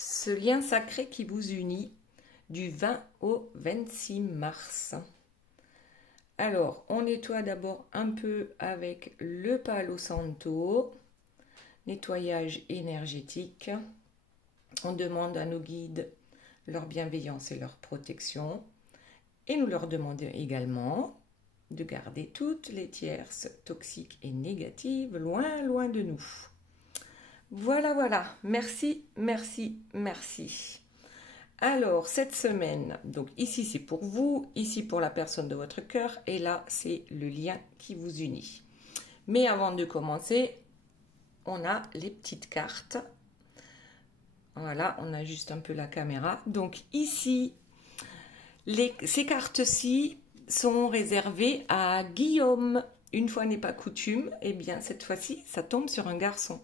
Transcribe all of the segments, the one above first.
ce lien sacré qui vous unit du 20 au 26 mars. Alors, on nettoie d'abord un peu avec le Palo Santo, nettoyage énergétique. On demande à nos guides leur bienveillance et leur protection. Et nous leur demandons également de garder toutes les tierces toxiques et négatives loin, loin de nous. Voilà, voilà. Merci, merci, merci. Alors, cette semaine, donc ici c'est pour vous, ici pour la personne de votre cœur, et là c'est le lien qui vous unit. Mais avant de commencer, on a les petites cartes. Voilà, on ajuste un peu la caméra. Donc ici, ces cartes-ci sont réservées à Guillaume. Une fois n'est pas coutume, et bien cette fois-ci, ça tombe sur un garçon.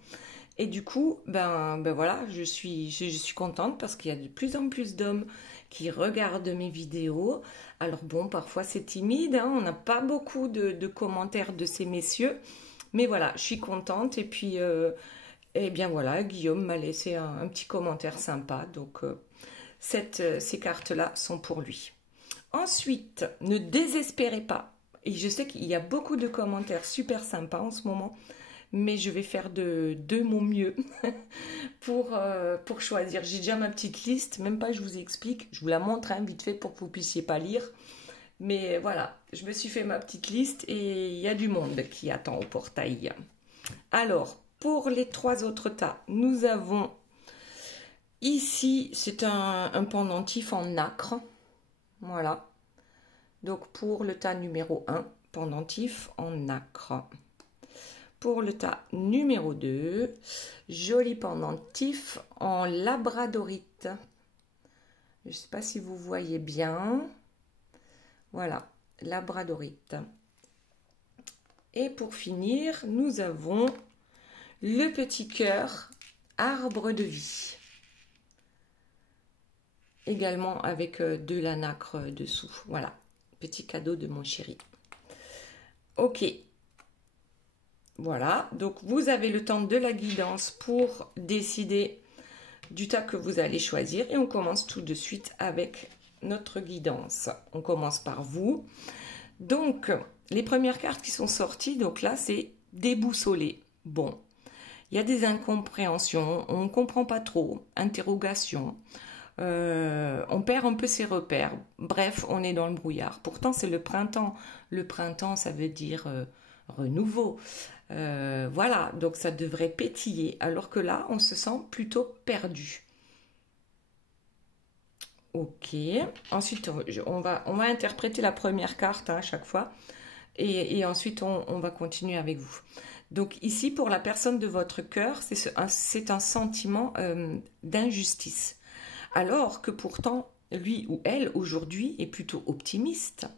Et du coup, ben voilà, je suis contente parce qu'il y a de plus en plus d'hommes qui regardent mes vidéos. Alors bon, parfois c'est timide, hein, on n'a pas beaucoup de commentaires de ces messieurs. Mais voilà, je suis contente. Et puis, eh bien voilà, Guillaume m'a laissé un petit commentaire sympa. Donc, ces cartes-là sont pour lui. Ensuite, ne désespérez pas. Et je sais qu'il y a beaucoup de commentaires super sympas en ce moment. Mais je vais faire de mon mieux pour choisir. J'ai déjà ma petite liste, même pas je vous explique. Je vous la montre hein, vite fait pour que vous puissiez pas lire. Mais voilà, je me suis fait ma petite liste et il y a du monde qui attend au portail. Alors, pour les 3 autres tas, nous avons ici, c'est un pendentif en nacre. Voilà. Donc pour le tas numéro 1, pendentif en nacre. Pour le tas numéro 2, joli pendentif en labradorite. Je ne sais pas si vous voyez bien. Voilà, labradorite. Et pour finir, nous avons le petit cœur arbre de vie. Également avec de la nacre dessous. Voilà, petit cadeau de mon chéri. Ok. Voilà, donc vous avez le temps de la guidance pour décider du tas que vous allez choisir. Et on commence tout de suite avec notre guidance. On commence par vous. Donc, les premières cartes qui sont sorties, donc là, c'est déboussolé. Bon, il y a des incompréhensions, on ne comprend pas trop, interrogations. On perd un peu ses repères. Bref, on est dans le brouillard. Pourtant, c'est le printemps. Le printemps, ça veut dire renouveau. Voilà, donc ça devrait pétiller. Alors que là, on se sent plutôt perdu. Ok. Ensuite, on va interpréter la première carte hein, à chaque fois. Et ensuite, on va continuer avec vous. Donc ici, pour la personne de votre cœur, c'est un sentiment d'injustice. Alors que pourtant, lui ou elle, aujourd'hui, est plutôt optimiste.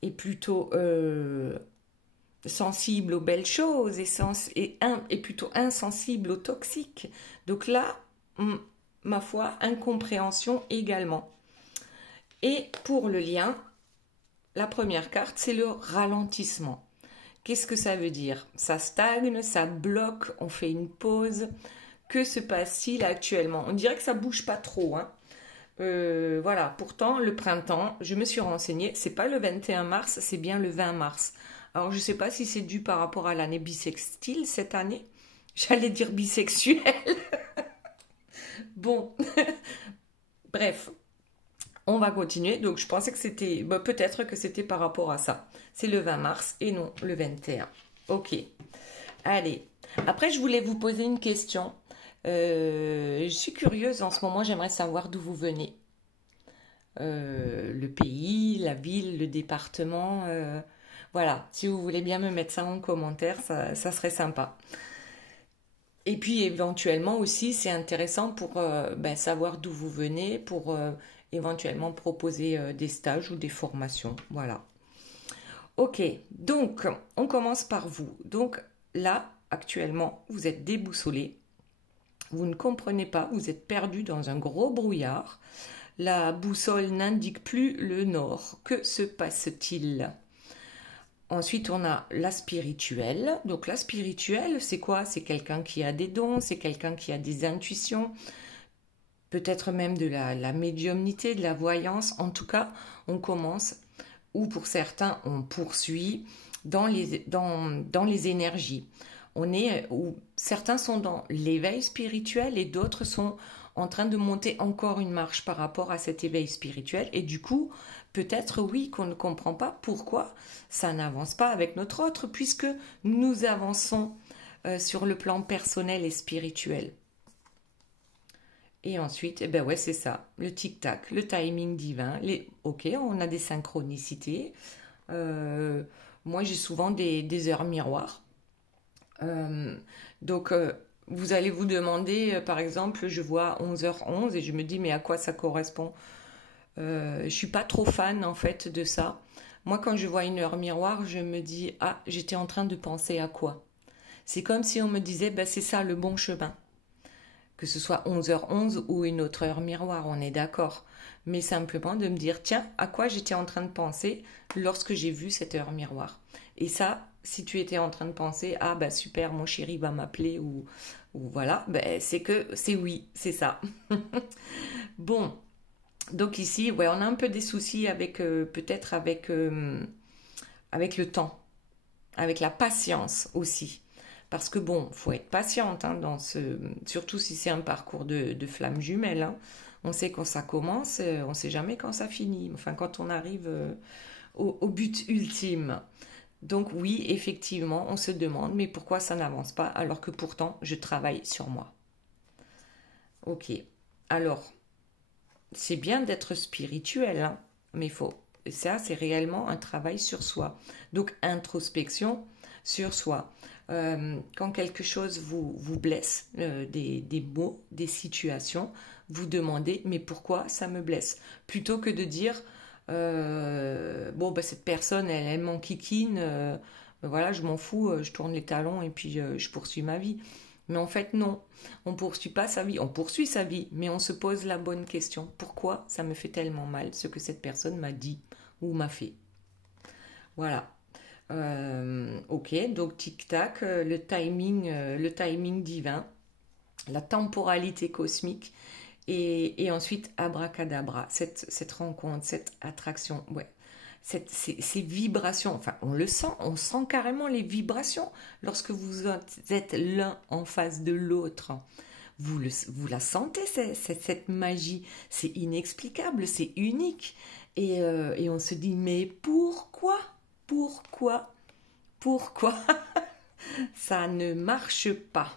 Et plutôt sensible aux belles choses et plutôt insensible aux toxiques. Donc là, ma foi, incompréhension également. Et pour le lien, la première carte, c'est le ralentissement. Qu'est-ce que ça veut dire? Ça stagne, ça bloque, on fait une pause. Que se passe-t-il actuellement? On dirait que ça bouge pas trop, hein. Voilà, pourtant le printemps, je me suis renseignée, c'est pas le 21 mars, c'est bien le 20 mars. Alors je sais pas si c'est dû par rapport à l'année bissextile cette année. J'allais dire bisexuelle. Bon, bref, on va continuer. Donc je pensais que c'était, peut-être que c'était par rapport à ça. C'est le 20 mars et non le 21. Ok, allez. Après je voulais vous poser une question. Je suis curieuse en ce moment, j'aimerais savoir d'où vous venez. Le pays, la ville, le département. Voilà, si vous voulez bien me mettre ça en commentaire, ça serait sympa. Et puis éventuellement aussi, c'est intéressant pour savoir d'où vous venez, pour éventuellement proposer des stages ou des formations. Voilà. Ok, donc on commence par vous. Donc là, actuellement, vous êtes déboussolé. Vous ne comprenez pas, vous êtes perdu dans un gros brouillard. La boussole n'indique plus le nord. Que se passe-t-il? Ensuite, on a la spirituelle. Donc la spirituelle, c'est quoi? C'est quelqu'un qui a des dons, c'est quelqu'un qui a des intuitions. peut-être même de la médiumnité, de la voyance. En tout cas, on commence, ou pour certains, on poursuit dans les énergies. Ou certains sont dans l'éveil spirituel et d'autres sont en train de monter encore une marche par rapport à cet éveil spirituel. Et du coup, peut-être oui qu'on ne comprend pas pourquoi ça n'avance pas avec notre autre, puisque nous avançons sur le plan personnel et spirituel. Et ensuite, eh ben ouais, c'est ça, le tic-tac, le timing divin. Ok, on a des synchronicités. Euh, Moi, j'ai souvent des heures miroirs. Euh, donc, vous allez vous demander, par exemple, je vois 11h11 et je me dis, mais à quoi ça correspond? Je suis pas trop fan, en fait, de ça. Moi, quand je vois une heure miroir, je me dis, ah, j'étais en train de penser à quoi? C'est comme si on me disait, ben, c'est ça le bon chemin. Que ce soit 11h11 ou une autre heure miroir, on est d'accord. Mais simplement de me dire, tiens, à quoi j'étais en train de penser lorsque j'ai vu cette heure miroir. Et ça, si tu étais en train de penser, ah bah super, mon chéri va m'appeler ou voilà, ben c'est que c'est oui, c'est ça. Bon, donc ici, ouais, on a un peu des soucis avec peut-être avec le temps, avec la patience aussi. Parce que bon, faut être patiente hein, surtout si c'est un parcours de flammes jumelles. Hein. On sait quand ça commence, on sait jamais quand ça finit. Enfin, quand on arrive au but ultime. Donc oui, effectivement, on se demande, mais pourquoi ça n'avance pas alors que pourtant je travaille sur moi. Ok. Alors, c'est bien d'être spirituel, hein, mais ça, c'est réellement un travail sur soi. Donc, introspection sur soi. Quand quelque chose vous blesse, des mots, des situations, vous demandez, mais pourquoi ça me blesse? Plutôt que de dire, bon, bah, cette personne, elle m'enquiquine, voilà, je m'en fous, je tourne les talons et puis je poursuis ma vie. Mais en fait, non, on poursuit pas sa vie, on poursuit sa vie, mais on se pose la bonne question. Pourquoi ça me fait tellement mal ce que cette personne m'a dit ou m'a fait? Voilà. Ok, donc tic-tac, le timing divin, la temporalité cosmique, et ensuite abracadabra, cette rencontre, cette attraction, ouais. Ces vibrations, enfin on sent carrément les vibrations lorsque vous êtes l'un en face de l'autre. Vous la sentez, cette magie, c'est inexplicable, c'est unique. Et on se dit, mais pourquoi? Pourquoi? Pourquoi ça ne marche pas?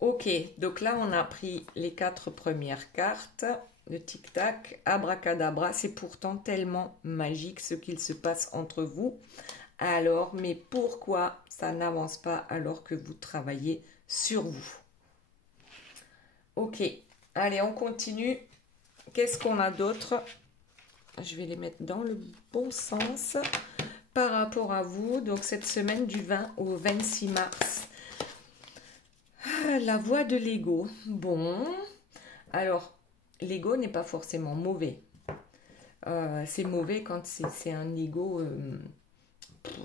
Ok, donc là on a pris les 4 premières cartes. Le tic-tac, abracadabra, c'est pourtant tellement magique ce qu'il se passe entre vous. Alors, mais pourquoi ça n'avance pas alors que vous travaillez sur vous? Ok, allez, on continue. Qu'est-ce qu'on a d'autre? Je vais les mettre dans le bon sens par rapport à vous. Donc, cette semaine du 20 au 26 mars. La voix de l'ego. Bon, alors, l'ego n'est pas forcément mauvais. C'est mauvais quand c'est un ego,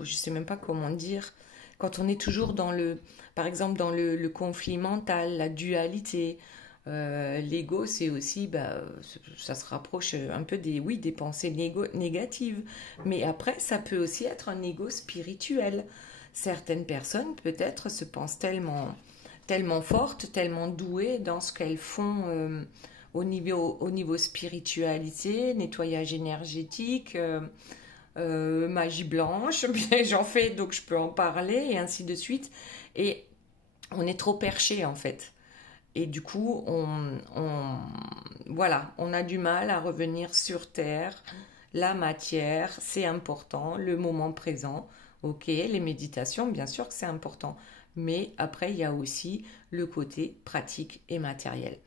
je ne sais même pas comment dire, quand on est toujours par exemple, dans le conflit mental, la dualité. L'ego, c'est aussi, bah, ça se rapproche un peu des pensées négatives. Mais après, ça peut aussi être un ego spirituel. Certaines personnes, peut-être, se pensent tellement fortes, tellement douées dans ce qu'elles font au niveau spiritualité, nettoyage énergétique, magie blanche. J'en fais, donc je peux en parler, et ainsi de suite. Et on est trop perché, en fait. Et du coup, voilà, on a du mal à revenir sur Terre. La matière, c'est important. Le moment présent, ok. Les méditations, bien sûr que c'est important. Mais après, il y a aussi le côté pratique et matériel.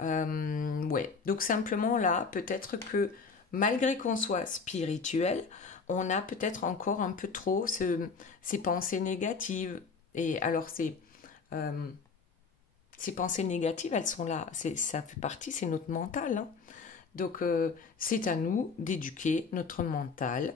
Ouais, donc simplement là, peut-être que malgré qu'on soit spirituel, on a peut-être encore un peu trop ces pensées négatives. Et alors, euh, ces pensées négatives, elles sont là. Ça fait partie, c'est notre mental. Hein. Donc, c'est à nous d'éduquer notre mental.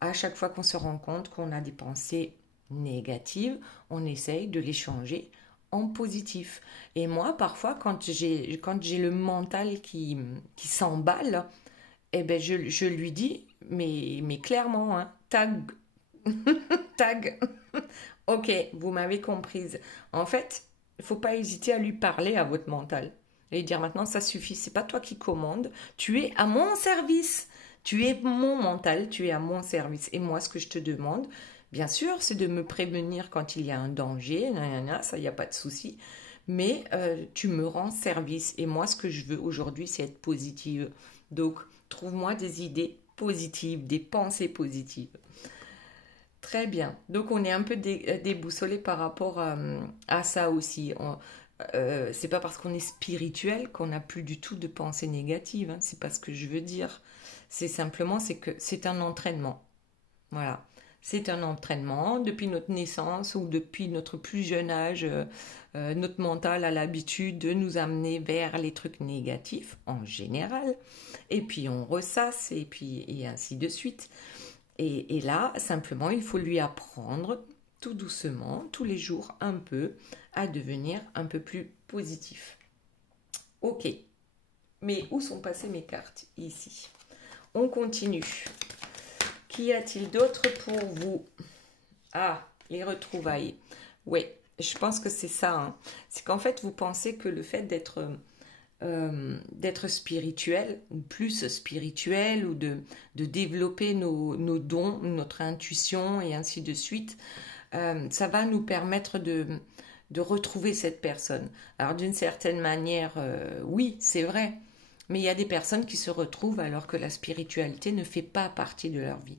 À chaque fois qu'on se rend compte qu'on a des pensées négatives, on essaye de les changer en positif. Et moi, parfois, quand j'ai le mental qui s'emballe, eh ben, je lui dis, mais clairement, hein, tag, tag. Ok, vous m'avez comprise. En fait, il faut pas hésiter à lui parler à votre mental et dire maintenant ça suffit, c'est pas toi qui commande, tu es à mon service. Tu es mon mental, tu es à mon service. Et moi, ce que je te demande, bien sûr, c'est de me prévenir quand il y a un danger, nanana, ça, il n'y a pas de souci. Mais tu me rends service. Et moi, ce que je veux aujourd'hui, c'est être positive. Donc, trouve-moi des idées positives, des pensées positives. Très bien. Donc, on est un peu déboussolé par rapport à ça aussi. C'est pas parce qu'on est spirituel qu'on n'a plus du tout de pensée négative, hein. C'est pas ce que je veux dire. C'est simplement c'est que c'est un entraînement. Voilà. C'est un entraînement depuis notre naissance ou depuis notre plus jeune âge. Notre mental a l'habitude de nous amener vers les trucs négatifs en général. Et puis on ressasse et ainsi de suite. Et là, simplement, il faut lui apprendre tout doucement, tous les jours, un peu, à devenir un peu plus positif. Ok, mais où sont passées mes cartes? Ici. On continue. Qu'y a-t-il d'autre pour vous? Ah, les retrouvailles. Oui, je pense que c'est ça, hein. C'est qu'en fait, vous pensez que le fait d'être spirituel, ou plus spirituel, ou de développer nos dons, notre intuition, et ainsi de suite, ça va nous permettre de retrouver cette personne. Alors d'une certaine manière, oui, c'est vrai, mais il y a des personnes qui se retrouvent alors que la spiritualité ne fait pas partie de leur vie.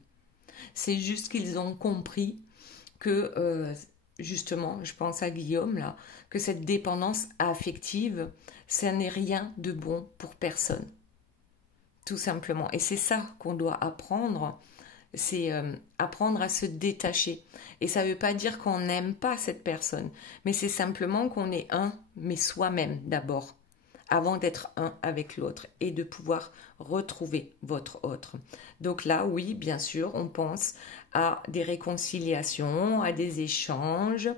C'est juste qu'ils ont compris que, justement, je pense à Guillaume là, que cette dépendance affective, ça n'est rien de bon pour personne. Tout simplement. Et c'est ça qu'on doit apprendre, c'est apprendre à se détacher. Et ça ne veut pas dire qu'on n'aime pas cette personne, mais c'est simplement qu'on est un, mais soi-même d'abord, avant d'être un avec l'autre et de pouvoir retrouver votre autre. Donc là, oui, bien sûr, on pense à des réconciliations, à des échanges.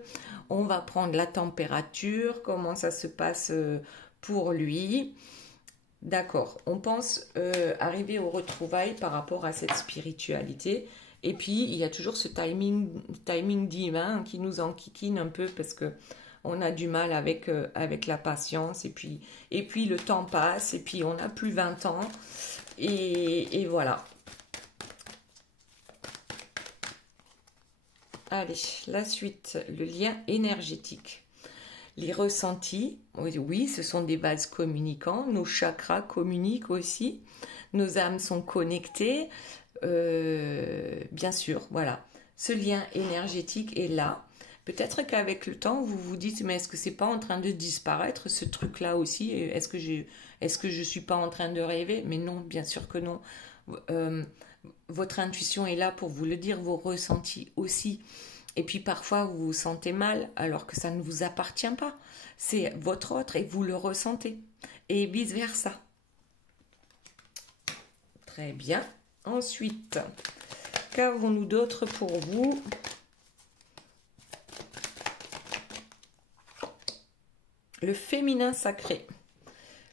On va prendre la température, comment ça se passe pour lui. D'accord, on pense arriver aux retrouvailles par rapport à cette spiritualité. Et puis, il y a toujours ce timing divin qui nous enquiquine un peu parce que on a du mal avec la patience. Et puis le temps passe et puis on n'a plus 20 ans. Et voilà. Allez, la suite, le lien énergétique. Les ressentis, oui, ce sont des vases communicants. Nos chakras communiquent aussi. Nos âmes sont connectées. Bien sûr, voilà. Ce lien énergétique est là. Peut-être qu'avec le temps, vous vous dites, mais est-ce que c'est pas en train de disparaître, ce truc-là aussi? Est-ce que je suis pas en train de rêver? Mais non, bien sûr que non. Votre intuition est là pour vous le dire, vos ressentis aussi. Et puis parfois, vous vous sentez mal alors que ça ne vous appartient pas. C'est votre autre et vous le ressentez. Et vice-versa. Très bien. Ensuite, qu'avons-nous d'autre pour vous? Le féminin sacré.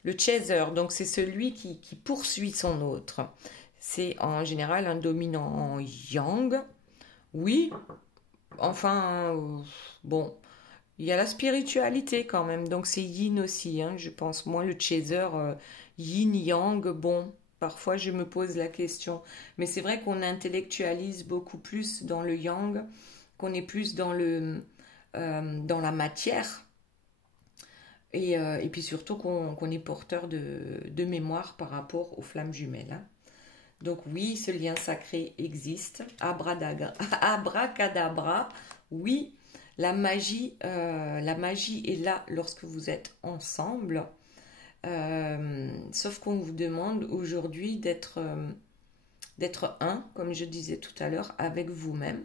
Le chaser, donc c'est celui qui poursuit son autre. C'est en général un dominant yang. Oui, enfin, bon, il y a la spiritualité quand même, donc c'est yin aussi, hein, je pense. Moi, le chaser, yin-yang, bon, parfois je me pose la question. Mais c'est vrai qu'on intellectualise beaucoup plus dans le yang, qu'on est plus dans la matière. Et puis surtout qu'on est porteur de mémoire par rapport aux flammes jumelles, hein. Donc oui, ce lien sacré existe. Abracadabra, oui, la magie est là lorsque vous êtes ensemble. Sauf qu'on vous demande aujourd'hui d'être un, comme je disais tout à l'heure, avec vous-même.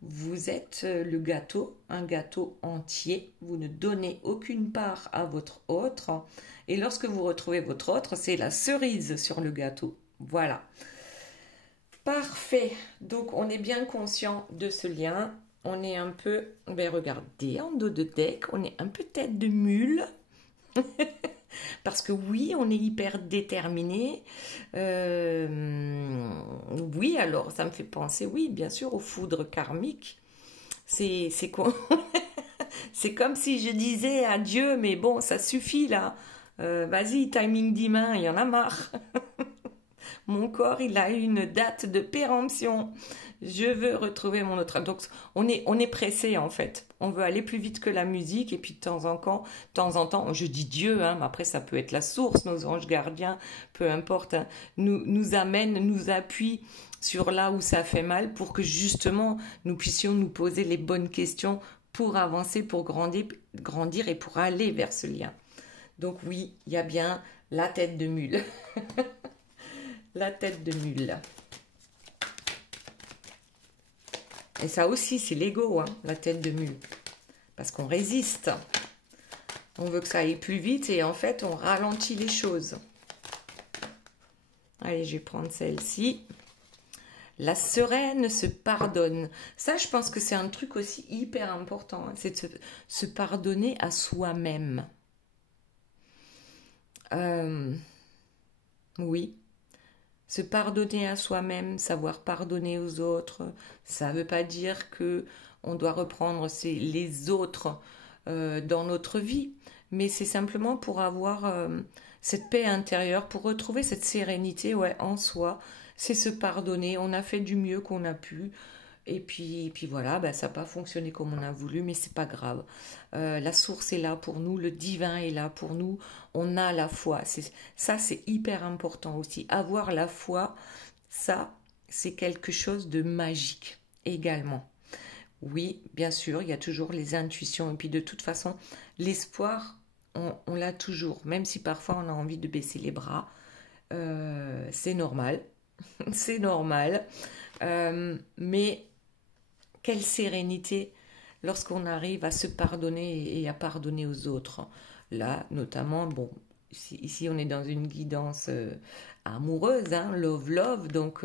Vous êtes le gâteau, un gâteau entier. Vous ne donnez aucune part à votre autre. Et lorsque vous retrouvez votre autre, c'est la cerise sur le gâteau. Voilà. Parfait. Donc, on est bien conscient de ce lien. on est un peu, ben regardez, en dos de deck, on est un peu tête de mule. Parce que oui, on est hyper déterminé. Oui, alors ça me fait penser, oui, bien sûr, aux foudres karmiques. C'est quoi? C'est comme si je disais à Dieu, mais bon, ça suffit là. Vas-y, timing d'humain, il y en a marre. Mon corps, il a une date de péremption. Je veux retrouver mon autre âme. Donc, on est pressé en fait. On veut aller plus vite que la musique et puis de temps en temps, je dis Dieu, hein, mais après ça peut être la source, nos anges gardiens, peu importe, hein, nous amènent, nous appuient sur là où ça fait mal pour que justement nous puissions nous poser les bonnes questions pour avancer, pour grandir et pour aller vers ce lien. Donc oui, il y a bien la tête de mule. La tête de mule. Et ça aussi, c'est l'ego, hein, la tête de mule. Parce qu'on résiste. On veut que ça aille plus vite et en fait, on ralentit les choses. Allez, je vais prendre celle-ci. La sereine se pardonne. Ça, je pense que c'est un truc aussi hyper important. Hein, c'est de se pardonner à soi-même. Oui. Se pardonner à soi-même, savoir pardonner aux autres, ça ne veut pas dire que on doit reprendre les autres dans notre vie, mais c'est simplement pour avoir cette paix intérieure, pour retrouver cette sérénité ouais, en soi. C'est se pardonner, on a fait du mieux qu'on a pu, et puis voilà, ben, ça n'a pas fonctionné comme on a voulu, mais c'est pas grave. La source est là pour nous, le divin est là pour nous, on a la foi. Ça, c'est hyper important aussi. Avoir la foi, ça, c'est quelque chose de magique également. Oui, bien sûr, il y a toujours les intuitions, et puis de toute façon, l'espoir, on l'a toujours, même si parfois on a envie de baisser les bras. C'est normal, c'est normal. Mais quelle sérénité lorsqu'on arrive à se pardonner et à pardonner aux autres. Là, notamment, bon, ici on est dans une guidance amoureuse, hein, love, love, donc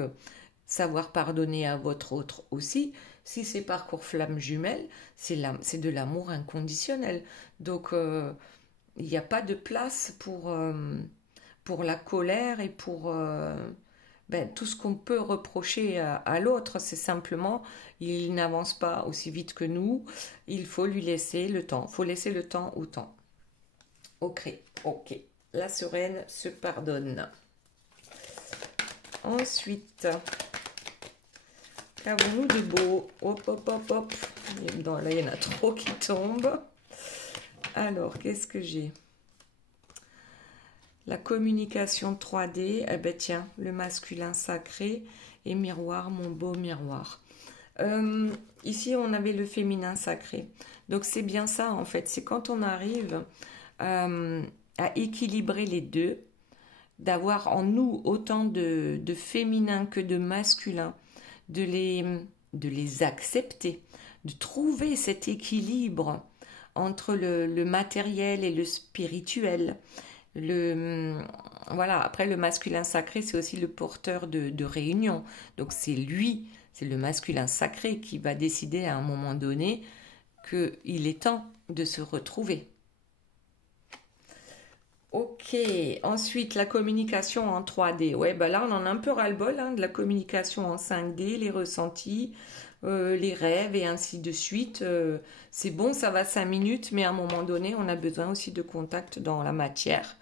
savoir pardonner à votre autre aussi. Si c'est parcours flamme jumelle, c'est de l'amour inconditionnel. Donc, il n'y a pas de place pour la colère et pour ben, tout ce qu'on peut reprocher à l'autre. C'est simplement, il n'avance pas aussi vite que nous, il faut lui laisser le temps. Il faut laisser le temps au temps. Ok, ok. La sereine se pardonne. Ensuite, qu'avons-nous de beau? Hop, hop, hop, hop. Là, il y en a trop qui tombent. Alors, qu'est-ce que j'ai? La communication 3D, eh ben tiens, le masculin sacré et miroir, mon beau miroir. Ici, on avait le féminin sacré. Donc, c'est bien ça, en fait. C'est quand on arrive à équilibrer les deux, d'avoir en nous autant de féminin que de masculin, de les accepter, de trouver cet équilibre entre le matériel et le spirituel. Voilà, après le masculin sacré, c'est aussi le porteur de réunion. Donc c'est lui, c'est le masculin sacré qui va décider à un moment donné qu'il est temps de se retrouver. Ok, ensuite la communication en 3D. Ouais, bah là on en a un peu ras-le-bol hein, de la communication en 5D, les ressentis, les rêves et ainsi de suite. C'est bon, ça va 5 minutes, mais à un moment donné, on a besoin aussi de contact dans la matière.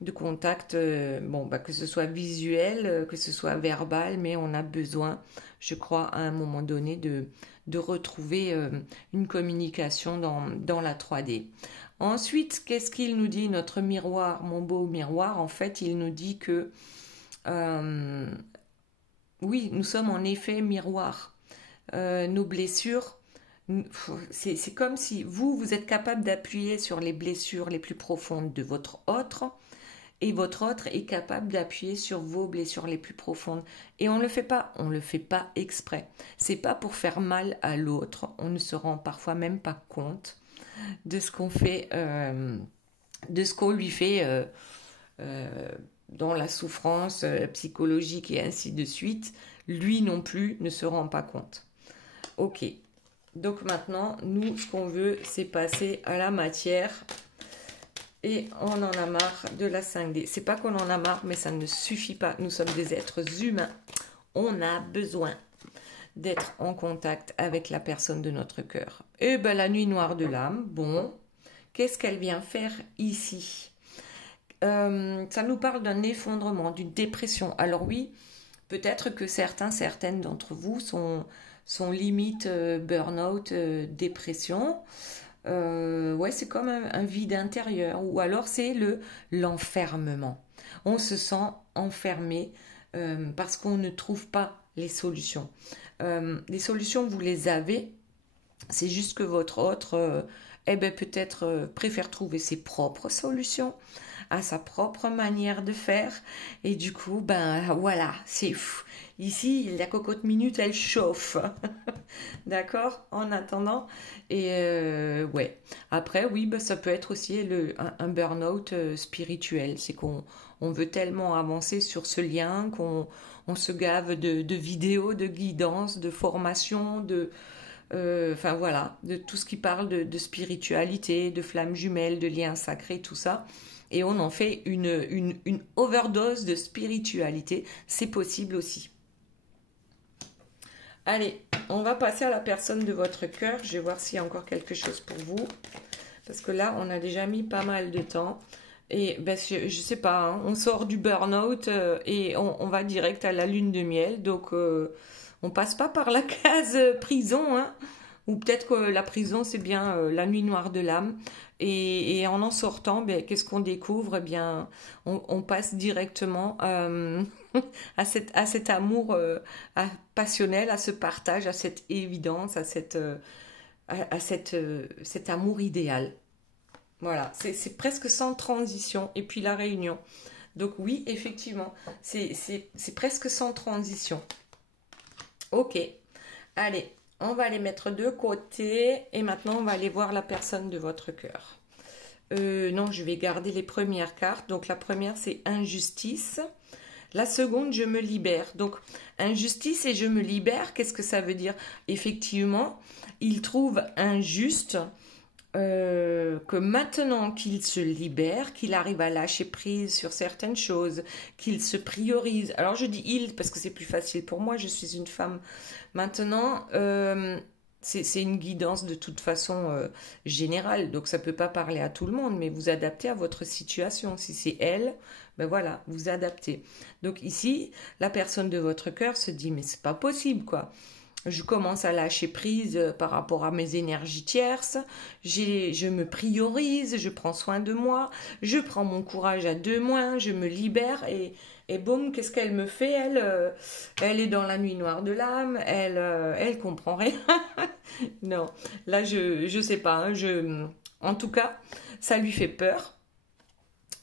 De contact, bon, bah, que ce soit visuel, que ce soit verbal, mais on a besoin, je crois, à un moment donné, de retrouver une communication dans la 3D. Ensuite, qu'est-ce qu'il nous dit, notre miroir, mon beau miroir? En fait, il nous dit que, oui, nous sommes en effet miroir. Nos blessures, c'est comme si vous êtes capable d'appuyer sur les blessures les plus profondes de votre autre, et votre autre est capable d'appuyer sur vos blessures les plus profondes. Et on le fait pas exprès. C'est pas pour faire mal à l'autre. On ne se rend parfois même pas compte de ce qu'on fait, de ce qu'on lui fait dans la souffrance psychologique et ainsi de suite. Lui non plus ne se rend pas compte. Ok. Donc maintenant, nous, ce qu'on veut, c'est passer à la matière. Et on en a marre de la 5D. C'est pas qu'on en a marre, mais ça ne suffit pas. Nous sommes des êtres humains. On a besoin d'être en contact avec la personne de notre cœur. Et ben la nuit noire de l'âme, bon, qu'est-ce qu'elle vient faire ici? Ça nous parle d'un effondrement, d'une dépression. Alors oui, peut-être que certaines d'entre vous sont limite burn-out, dépression. Ouais, c'est comme un vide intérieur. Ou alors c'est l'enfermement. On se sent enfermé parce qu'on ne trouve pas les solutions. Les solutions, vous les avez. C'est juste que votre autre, peut-être préfère trouver ses propres solutions à sa propre manière de faire. Et du coup, ben voilà, c'est fou. Ici, la cocotte minute, elle chauffe. D'accord? En attendant. Et ouais. Après, oui, ben, ça peut être aussi un burn-out spirituel. C'est qu'on veut tellement avancer sur ce lien qu'on se gave de vidéos, de guidance, de formation, enfin voilà, de tout ce qui parle de spiritualité, de flammes jumelles, de liens sacrés, tout ça. Et on en fait une overdose de spiritualité. C'est possible aussi. Allez, on va passer à la personne de votre cœur. Je vais voir s'il y a encore quelque chose pour vous. Parce que là, on a déjà mis pas mal de temps. Et ben, je sais pas, hein, on sort du burn-out et on va direct à la lune de miel. Donc, on passe pas par la case prison, hein. Ou peut-être que la prison, c'est bien la nuit noire de l'âme. Et en sortant, ben, qu'est-ce qu'on découvre? Eh bien, on passe directement à cet amour passionnel, à ce partage, à cette évidence, cet amour idéal. Voilà, c'est presque sans transition. Et puis la réunion. Donc oui, effectivement, c'est presque sans transition. Ok, allez. On va les mettre de côté et maintenant on va aller voir la personne de votre cœur. Non, je vais garder les premières cartes. Donc la première c'est injustice. La seconde, je me libère. Donc injustice et je me libère, qu'est-ce que ça veut dire? Effectivement, il trouve injuste que maintenant qu'il se libère, qu'il arrive à lâcher prise sur certaines choses, qu'il se priorise. Alors je dis il parce que c'est plus facile pour moi, je suis une femme. Maintenant, c'est une guidance de toute façon générale, donc ça ne peut pas parler à tout le monde, mais vous adaptez à votre situation. Si c'est elle, ben voilà, vous adaptez. Donc ici, la personne de votre cœur se dit, mais c'est pas possible quoi. Je commence à lâcher prise par rapport à mes énergies tierces, je me priorise, je prends soin de moi, je prends mon courage à deux mains, je me libère et boum, qu'est-ce qu'elle me fait elle est dans la nuit noire de l'âme, elle comprend rien. Non, là je sais pas, hein, en tout cas, ça lui fait peur.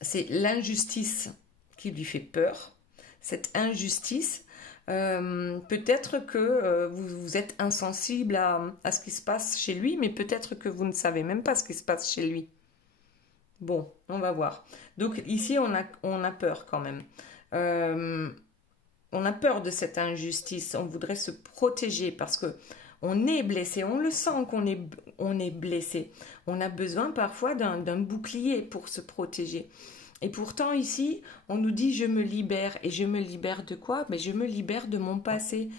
C'est l'injustice qui lui fait peur. Cette injustice, peut-être que vous êtes insensible à ce qui se passe chez lui, mais peut-être que vous ne savez même pas ce qui se passe chez lui. Bon, on va voir. Donc ici, on a peur quand même. On a peur de cette injustice. On voudrait se protéger parce que on est blessé. On le sent on est blessé. On a besoin parfois d'un bouclier pour se protéger. Et pourtant ici, on nous dit je me libère. Et je me libère de quoi? Mais je me libère de mon passé.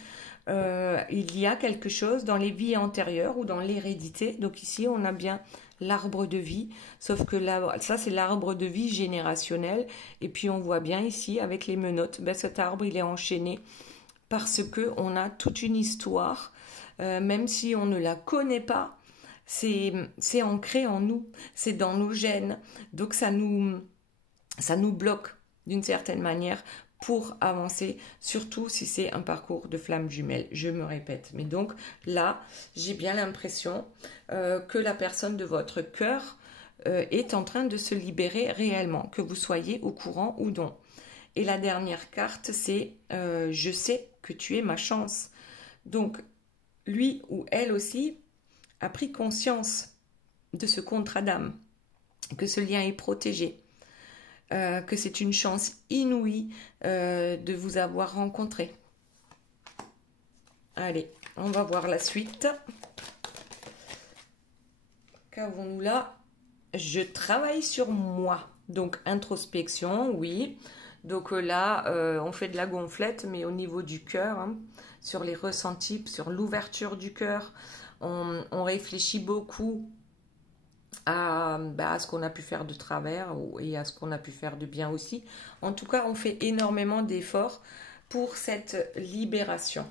Il y a quelque chose dans les vies antérieures ou dans l'hérédité. Donc ici, on a bien l'arbre de vie. Sauf que là, ça, c'est l'arbre de vie générationnel. Et puis, on voit bien ici, avec les menottes, ben, cet arbre, il est enchaîné parce qu'on a toute une histoire. Même si on ne la connaît pas, c'est ancré en nous. C'est dans nos gènes. Donc, ça nous bloque d'une certaine manière pour avancer, surtout si c'est un parcours de flamme jumelle, je me répète. Mais donc là, j'ai bien l'impression que la personne de votre cœur est en train de se libérer réellement, que vous soyez au courant ou non. Et la dernière carte, c'est je sais que tu es ma chance. Donc, lui ou elle aussi a pris conscience de ce contrat d'âme, que ce lien est protégé. Que c'est une chance inouïe de vous avoir rencontré. Allez, on va voir la suite. Qu'avons-nous là? Je travaille sur moi. Donc, introspection, oui. Donc là, on fait de la gonflette, mais au niveau du cœur, hein, sur les ressentis, sur l'ouverture du cœur. On réfléchit beaucoup à ce qu'on a pu faire de travers et à ce qu'on a pu faire de bien aussi. En tout cas, on fait énormément d'efforts pour cette libération.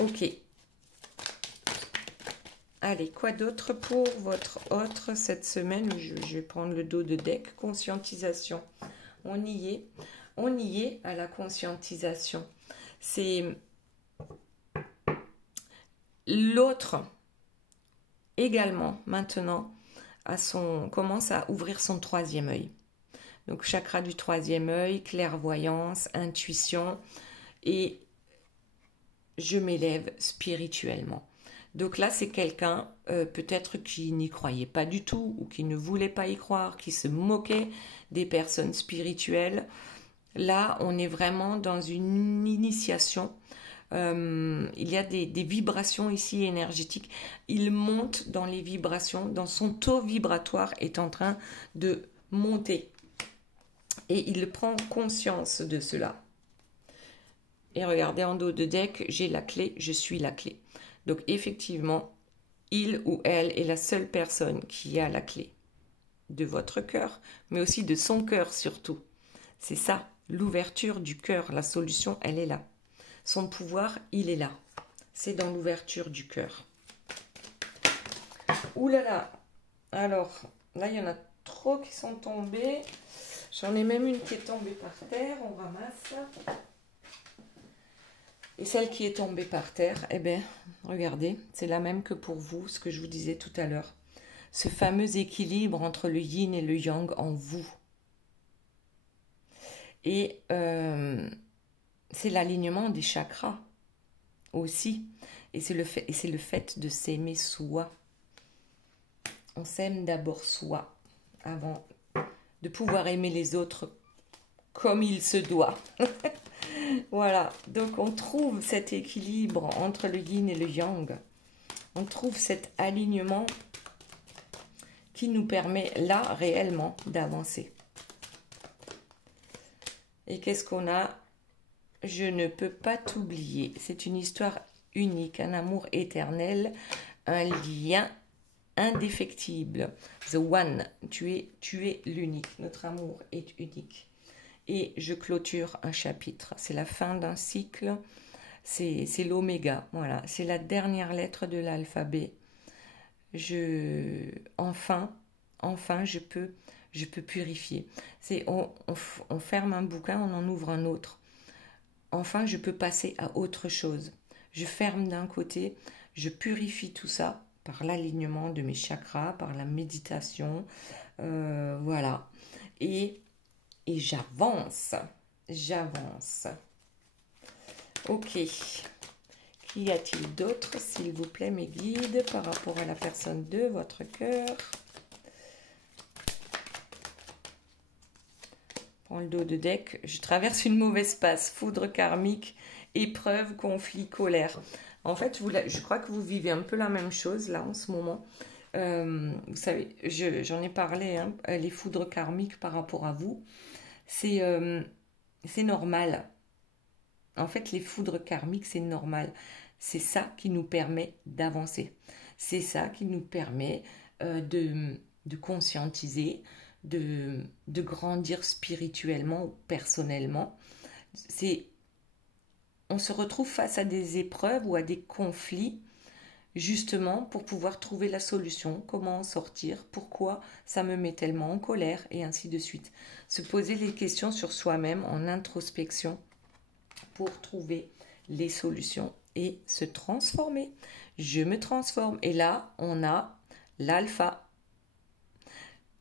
Ok. Allez, quoi d'autre pour votre autre cette semaine? Je vais prendre le dos de deck. Conscientisation. On y est. On y est à la conscientisation. C'est l'autre également maintenant commence à ouvrir son troisième œil. Donc chakra du troisième œil, clairvoyance, intuition et je m'élève spirituellement. Donc là, c'est quelqu'un peut-être qui n'y croyait pas du tout ou qui ne voulait pas y croire, qui se moquait des personnes spirituelles. Là, on est vraiment dans une initiation. Il y a des vibrations ici énergétiques. Il monte dans les vibrations, dans son taux vibratoire est en train de monter. Et il prend conscience de cela. Et regardez en dos de deck, j'ai la clé, je suis la clé. Donc effectivement, il ou elle est la seule personne qui a la clé de votre cœur, mais aussi de son cœur surtout. C'est ça, l'ouverture du cœur, la solution, elle est là. Son pouvoir, il est là. C'est dans l'ouverture du cœur. Ouh là là. Alors, là, il y en a trop qui sont tombés. J'en ai même une qui est tombée par terre. On ramasse. Et celle qui est tombée par terre, eh bien, regardez, c'est la même que pour vous, ce que je vous disais tout à l'heure. Ce fameux équilibre entre le yin et le yang en vous. Et c'est l'alignement des chakras aussi. Et c'est le fait de s'aimer soi. On s'aime d'abord soi avant de pouvoir aimer les autres comme il se doit. Voilà, donc on trouve cet équilibre entre le yin et le yang. On trouve cet alignement qui nous permet là réellement d'avancer. Et qu'est-ce qu'on a? Je ne peux pas t'oublier. C'est une histoire unique, un amour éternel, un lien indéfectible. The one, tu es l'unique. Notre amour est unique. Et je clôture un chapitre. C'est la fin d'un cycle. C'est l'oméga. Voilà, c'est la dernière lettre de l'alphabet. Enfin, je peux purifier. On ferme un bouquin, on en ouvre un autre. Enfin, je peux passer à autre chose. Je ferme d'un côté, je purifie tout ça par l'alignement de mes chakras, par la méditation. Voilà. Et j'avance. Ok. Qu'y a-t-il d'autre, s'il vous plaît, mes guides, par rapport à la personne de votre cœur? Prends le dos de deck. Je traverse une mauvaise passe. Foudre karmique, épreuve, conflit, colère. En fait, je crois que vous vivez un peu la même chose là en ce moment. Vous savez, j'en ai parlé, hein, les foudres karmiques par rapport à vous. C'est normal. En fait, les foudres karmiques, c'est normal. C'est ça qui nous permet d'avancer. C'est ça qui nous permet de conscientiser, de grandir spirituellement ou personnellement. On se retrouve face à des épreuves ou à des conflits justement pour pouvoir trouver la solution, comment en sortir, pourquoi ça me met tellement en colère et ainsi de suite. Se poser les questions sur soi-même en introspection pour trouver les solutions et se transformer. Je me transforme et là on a l'alpha.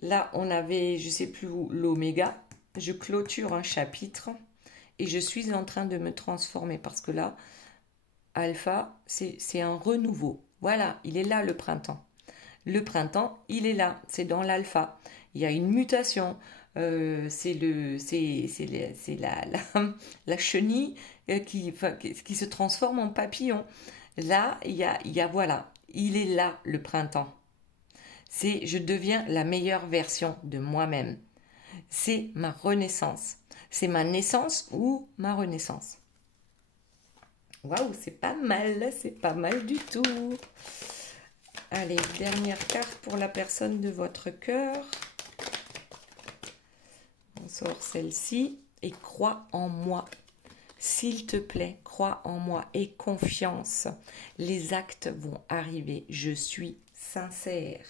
Là on avait, je sais plus où, l'oméga. Je clôture un chapitre et je suis en train de me transformer parce que là alpha, c'est un renouveau. Voilà, il est là le printemps. Le printemps, il est là, c'est dans l'alpha. Il y a une mutation. C'est la chenille qui se transforme en papillon. Là, il y a voilà, Il est là, le printemps. C'est je deviens la meilleure version de moi-même. C'est ma renaissance. C'est ma naissance ou ma renaissance. Waouh, c'est pas mal du tout. Allez, dernière carte pour la personne de votre cœur. On sort celle-ci et crois en moi. S'il te plaît, crois en moi et confiance. Les actes vont arriver. Je suis sincère.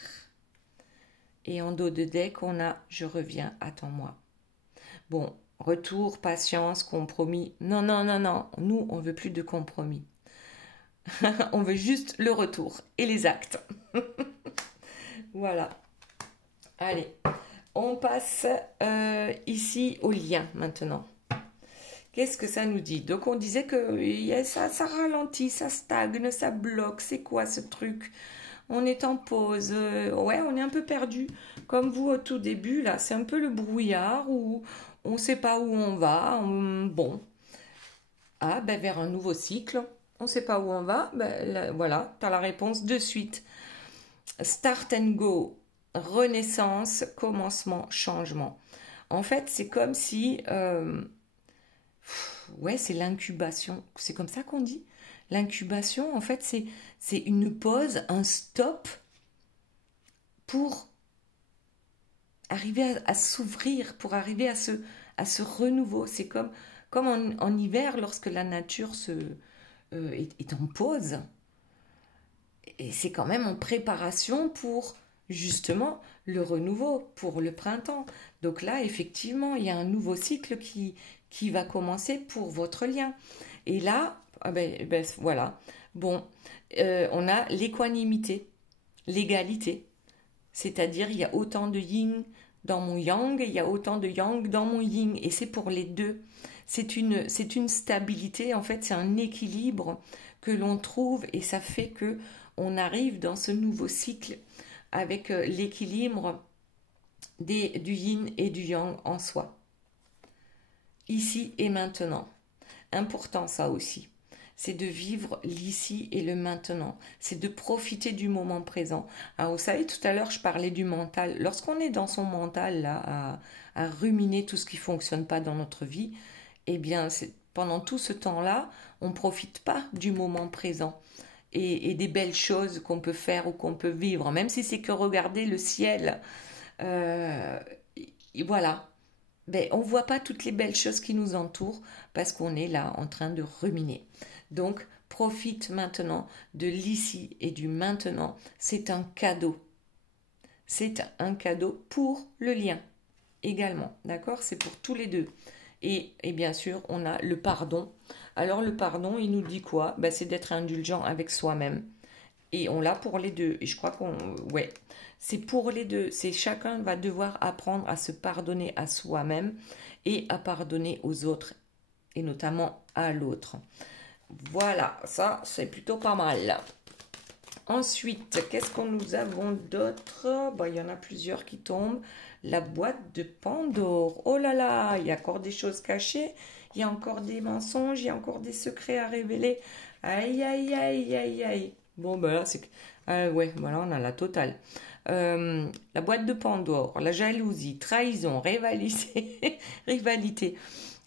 Et en dos de deck, on a « Je reviens, attends-moi ». Bon, retour, patience, compromis. Non, non, non, non. Nous, on veut plus de compromis. On veut juste le retour et les actes. Voilà. Allez, on passe ici au lien maintenant. Qu'est-ce que ça nous dit? Donc on disait que ça ralentit, ça stagne, ça bloque. C'est quoi ce truc? On est en pause. Ouais, on est un peu perdu. Comme vous au tout début, là, c'est un peu le brouillard où on ne sait pas où on va. Bon. Ah, ben vers un nouveau cycle. On ne sait pas où on va. Ben, là, voilà, tu as la réponse de suite. Start and go. Renaissance, commencement, changement. En fait, c'est comme si... ouais, c'est l'incubation. C'est comme ça qu'on dit. L'incubation, en fait, c'est une pause, un stop pour arriver à s'ouvrir, pour arriver à ce renouveau. C'est comme en hiver, lorsque la nature est en pause. Et c'est quand même en préparation pour justement le renouveau, pour le printemps. Donc là, effectivement, il y a un nouveau cycle qui va commencer pour votre lien. Et là, voilà. Bon, on a l'équanimité, l'égalité. C'est-à-dire, il y a autant de yin dans mon yang, il y a autant de yang dans mon yin. Et c'est pour les deux. C'est une stabilité, en fait, c'est un équilibre que l'on trouve et ça fait que on arrive dans ce nouveau cycle avec l'équilibre du yin et du yang en soi. Ici et maintenant. Important ça aussi. C'est de vivre l'ici et le maintenant. C'est de profiter du moment présent. Alors, vous savez, tout à l'heure, je parlais du mental. Lorsqu'on est dans son mental, là, à ruminer tout ce qui ne fonctionne pas dans notre vie, eh bien, pendant tout ce temps-là, on ne profite pas du moment présent et des belles choses qu'on peut faire ou qu'on peut vivre, même si c'est que regarder le ciel. Voilà. Ben, on ne voit pas toutes les belles choses qui nous entourent parce qu'on est là en train de ruminer. Donc, profite maintenant de l'ici et du maintenant. C'est un cadeau. C'est un cadeau pour le lien également. D'accord? C'est pour tous les deux. Et bien sûr, on a le pardon. Alors, le pardon, il nous dit quoi? Ben, c'est d'être indulgent avec soi-même. Et on l'a pour les deux. Et je crois ouais, c'est pour les deux. C'est chacun va devoir apprendre à se pardonner à soi-même et à pardonner aux autres. Et notamment à l'autre. Voilà, ça, c'est plutôt pas mal. Ensuite, qu'est-ce qu'on nous avons d'autre? Il y en a plusieurs qui tombent. La boîte de Pandore. Oh là là, il y a encore des choses cachées. Il y a encore des mensonges. Il y a encore des secrets à révéler. Aïe, aïe, aïe, aïe, aïe. Bon, ben là, c'est... ouais, voilà, on a la totale. La boîte de Pandore, la jalousie, trahison, rivalité,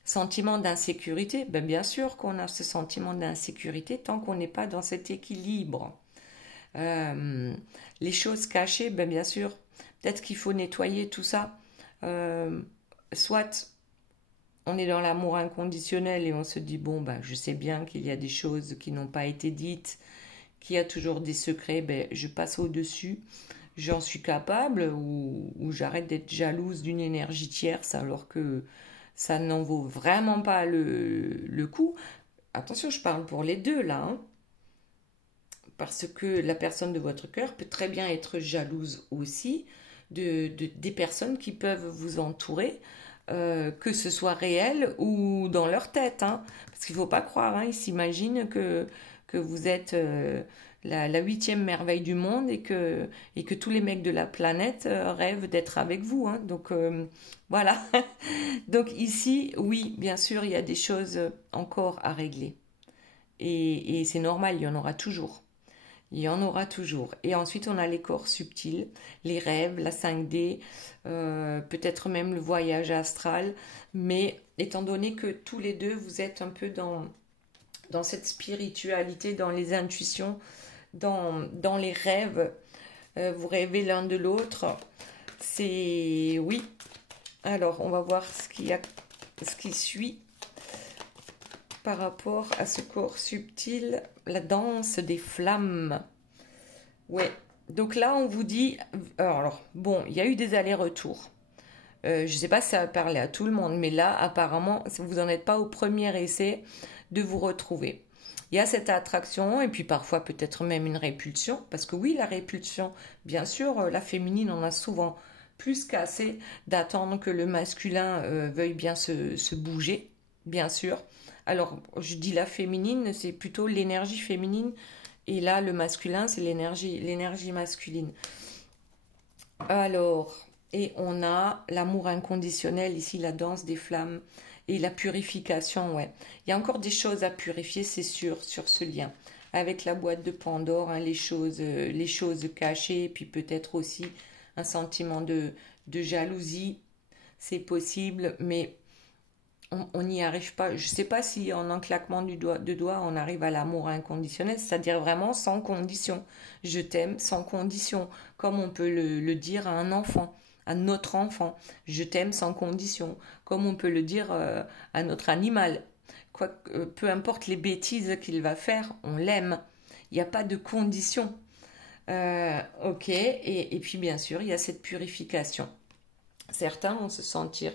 sentiment d'insécurité. Ben, bien sûr qu'on a ce sentiment d'insécurité tant qu'on n'est pas dans cet équilibre. Les choses cachées, ben, bien sûr, peut-être qu'il faut nettoyer tout ça. Soit on est dans l'amour inconditionnel et on se dit, bon, ben, je sais bien qu'il y a des choses qui n'ont pas été dites, qu'il y a toujours des secrets, ben, je passe au-dessus, j'en suis capable, ou j'arrête d'être jalouse d'une énergie tierce alors que ça n'en vaut vraiment pas le coup. Attention, je parle pour les deux là, hein, parce que la personne de votre cœur peut très bien être jalouse aussi des personnes qui peuvent vous entourer, que ce soit réel ou dans leur tête, hein, parce qu'il ne faut pas croire, hein, ils s'imaginent que vous êtes la 8e merveille du monde et que tous les mecs de la planète rêvent d'être avec vous. Hein. Donc voilà. Donc ici, oui, bien sûr, il y a des choses encore à régler. Et c'est normal, il y en aura toujours. Il y en aura toujours. Et ensuite, on a les corps subtils, les rêves, la 5D, peut-être même le voyage astral. Mais étant donné que tous les deux, vous êtes un peu dans cette spiritualité, dans les intuitions, dans les rêves, vous rêvez l'un de l'autre. C'est... Oui. Alors, on va voir ce qui suit par rapport à ce corps subtil, la danse des flammes. Ouais. Donc là, on vous dit... Alors, bon, il y a eu des allers-retours. Je ne sais pas si ça va parler à tout le monde, mais là, apparemment, vous n'en êtes pas au premier essai de vous retrouver. Il y a cette attraction et puis parfois peut-être même une répulsion, parce que oui, la répulsion, bien sûr, la féminine en a souvent plus qu'assez d'attendre que le masculin veuille bien se bouger, bien sûr. Alors, je dis la féminine, c'est plutôt l'énergie féminine, et là, le masculin, c'est l'énergie masculine. Alors, et on a l'amour inconditionnel, ici, la danse des flammes, et la purification, ouais. Il y a encore des choses à purifier, c'est sûr, sur ce lien. Avec la boîte de Pandore, hein, les choses cachées, et puis peut-être aussi un sentiment de jalousie, c'est possible, mais on n'y arrive pas. Je ne sais pas si en un claquement de doigts, on arrive à l'amour inconditionnel, c'est-à-dire vraiment sans condition. Je t'aime sans condition, comme on peut le dire à un enfant, à notre enfant. Je t'aime sans condition, comme on peut le dire à notre animal. Peu importe les bêtises qu'il va faire, on l'aime. Il n'y a pas de condition. Ok, et puis bien sûr, il y a cette purification. Certains vont se sentir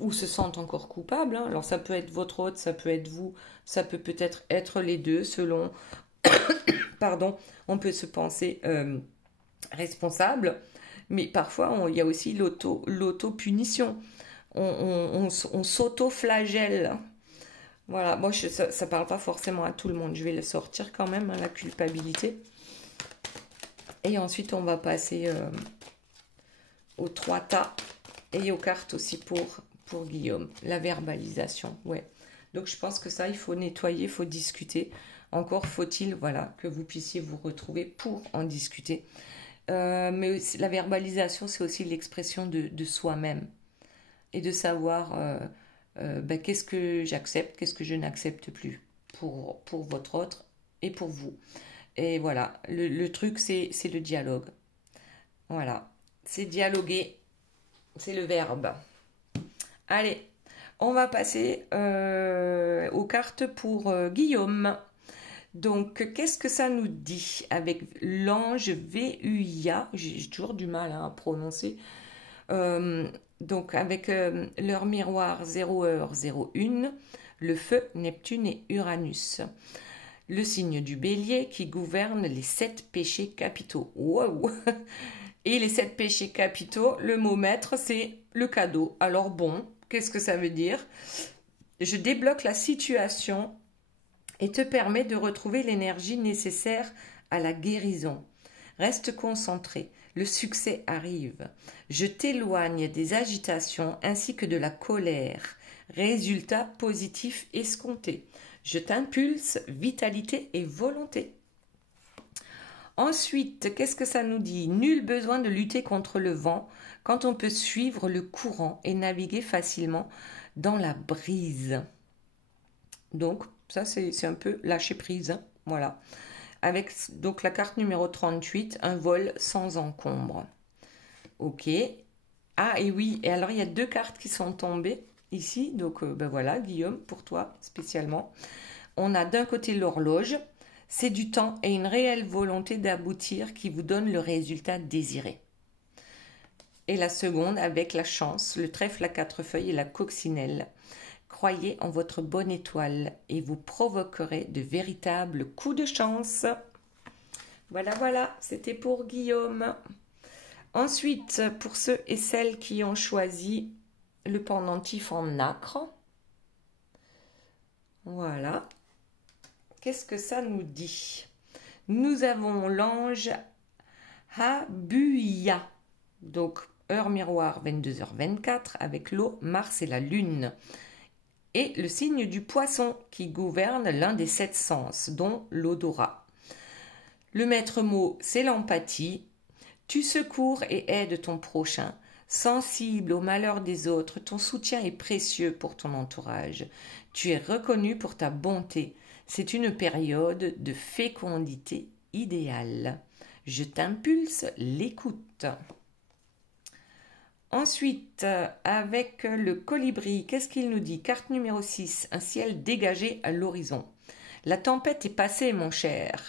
ou se sentent encore coupables. Hein. Alors ça peut être votre hôte, ça peut être vous, ça peut peut-être être les deux selon... Pardon, on peut se penser responsable, mais parfois il y a aussi l'auto-punition. On s'auto-flagelle. Voilà, moi ça ne parle pas forcément à tout le monde. Je vais le sortir quand même, hein, la culpabilité. Et ensuite, on va passer aux 3 tas et aux cartes aussi pour Guillaume. La verbalisation, ouais. Donc, je pense que ça, il faut nettoyer, il faut discuter. Encore faut-il, voilà, que vous puissiez vous retrouver pour en discuter. Mais la verbalisation, c'est aussi l'expression de soi-même. Et de savoir qu'est-ce que j'accepte, qu'est-ce que je n'accepte plus pour votre autre et pour vous. Et voilà, le truc, c'est le dialogue. Voilà, c'est dialoguer, c'est le verbe. Allez, on va passer aux cartes pour Guillaume. Donc, qu'est-ce que ça nous dit avec l'ange VUIA? J'ai toujours du mal à prononcer. Donc, avec leur miroir 0h01, le feu, Neptune et Uranus. Le signe du bélier qui gouverne les 7 péchés capitaux. Wow. Et les 7 péchés capitaux, le mot maître, c'est le cadeau. Alors bon, qu'est-ce que ça veut dire? Je débloque la situation et te permet de retrouver l'énergie nécessaire à la guérison. Reste concentré, le succès arrive. Je t'éloigne des agitations ainsi que de la colère. Résultat positif escompté. Je t'impulse vitalité et volonté. Ensuite, qu'est-ce que ça nous dit? Nul besoin de lutter contre le vent quand on peut suivre le courant et naviguer facilement dans la brise. Donc, ça, c'est un peu lâcher prise. Hein, voilà. Avec donc la carte numéro 38, un vol sans encombre. Ok. Ah, et oui, et alors il y a 2 cartes qui sont tombées ici. Donc, voilà, Guillaume, pour toi, spécialement. On a d'un côté l'horloge. C'est du temps et une réelle volonté d'aboutir qui vous donne le résultat désiré. Et la seconde avec la chance, le trèfle à 4 feuilles et la coccinelle. Croyez en votre bonne étoile et vous provoquerez de véritables coups de chance. Voilà, c'était pour Guillaume. Ensuite, pour ceux et celles qui ont choisi le pendentif en nacre. Voilà. Qu'est-ce que ça nous dit? Nous avons l'ange Habuya. Donc, heure miroir 22h24 avec l'eau, Mars et la Lune. Et le signe du poisson qui gouverne l'un des 7 sens, dont l'odorat. Le maître mot, c'est l'empathie. Tu secours et aides ton prochain. Sensible au malheur des autres, ton soutien est précieux pour ton entourage. Tu es reconnu pour ta bonté. C'est une période de fécondité idéale. Je t'impulse l'écoute. Ensuite, avec le colibri, qu'est-ce qu'il nous dit? Carte numéro 6, un ciel dégagé à l'horizon. La tempête est passée, mon cher.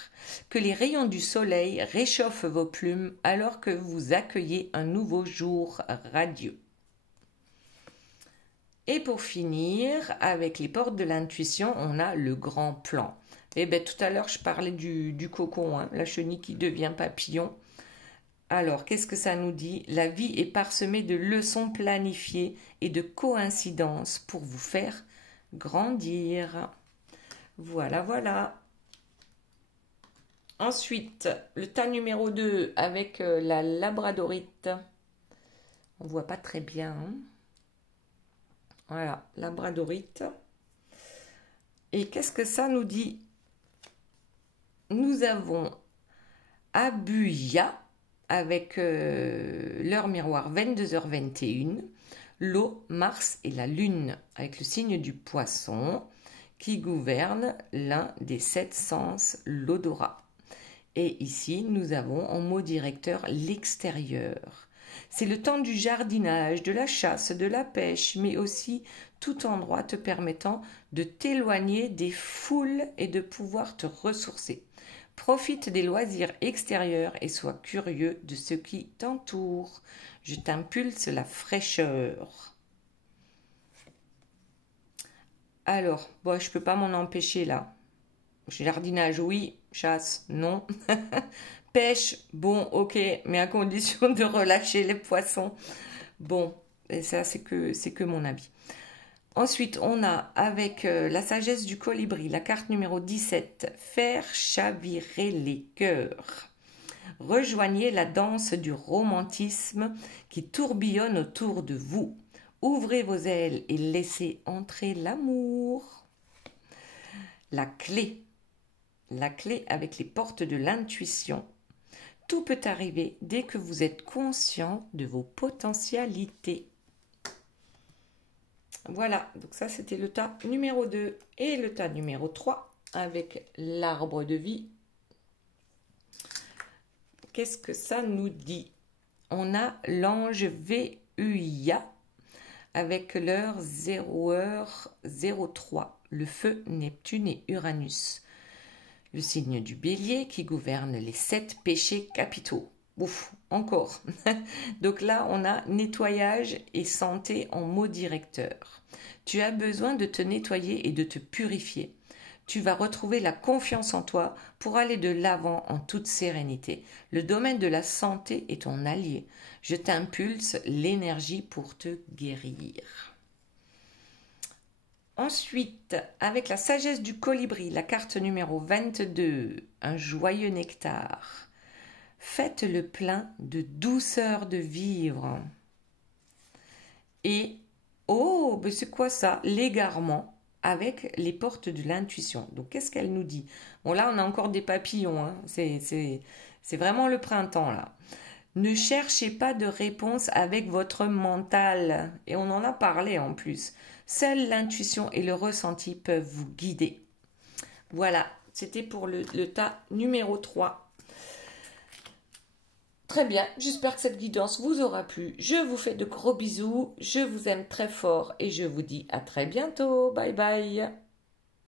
Que les rayons du soleil réchauffent vos plumes alors que vous accueillez un nouveau jour radieux. Et pour finir, avec les portes de l'intuition, on a le grand plan. Eh bien, tout à l'heure, je parlais du cocon, hein, la chenille qui devient papillon. Alors, qu'est-ce que ça nous dit? La vie est parsemée de leçons planifiées et de coïncidences pour vous faire grandir. Voilà, voilà. Ensuite, le tas numéro 2 avec la labradorite. On ne voit pas très bien. Hein. Voilà, labradorite. Et qu'est-ce que ça nous dit? Nous avons Abuya avec l'heure miroir 22h21, l'eau, Mars et la Lune avec le signe du poisson qui gouverne l'un des 7 sens, l'odorat. Et ici, nous avons en mot directeur l'extérieur. C'est le temps du jardinage, de la chasse, de la pêche, mais aussi tout endroit te permettant de t'éloigner des foules et de pouvoir te ressourcer. Profite des loisirs extérieurs et sois curieux de ce qui t'entoure. Je t'impulse la fraîcheur. Alors, bon, je ne peux pas m'en empêcher là. Jardinage, oui. Chasse, non. Pêche, bon, ok, mais à condition de relâcher les poissons. Bon, et ça, c'est que mon avis. Ensuite, on a avec la sagesse du colibri, la carte numéro 17, faire chavirer les cœurs. Rejoignez la danse du romantisme qui tourbillonne autour de vous. Ouvrez vos ailes et laissez entrer l'amour. La clé avec les portes de l'intuition. Tout peut arriver dès que vous êtes conscient de vos potentialités. Voilà, donc ça c'était le tas numéro 2 et le tas numéro 3 avec l'arbre de vie. Qu'est-ce que ça nous dit? On a l'ange VUIA avec l'heure 0h03, le feu, Neptune et Uranus. Le signe du bélier qui gouverne les 7 péchés capitaux. Ouf, encore. Donc là, on a nettoyage et santé en mot directeur. Tu as besoin de te nettoyer et de te purifier. Tu vas retrouver la confiance en toi pour aller de l'avant en toute sérénité. Le domaine de la santé est ton allié. Je t'impulse l'énergie pour te guérir. Ensuite, avec la sagesse du colibri, la carte numéro 22, un joyeux nectar. Faites le plein de douceur de vivre. Et, oh, ben c'est quoi ça? L'égarement avec les portes de l'intuition. Donc, qu'est-ce qu'elle nous dit? Bon, là, on a encore des papillons. Hein. C'est vraiment le printemps, là. Ne cherchez pas de réponse avec votre mental. Et on en a parlé en plus. Seule l'intuition et le ressenti peuvent vous guider. Voilà, c'était pour le tas numéro 3. Très bien, j'espère que cette guidance vous aura plu. Je vous fais de gros bisous, je vous aime très fort et je vous dis à très bientôt. Bye bye.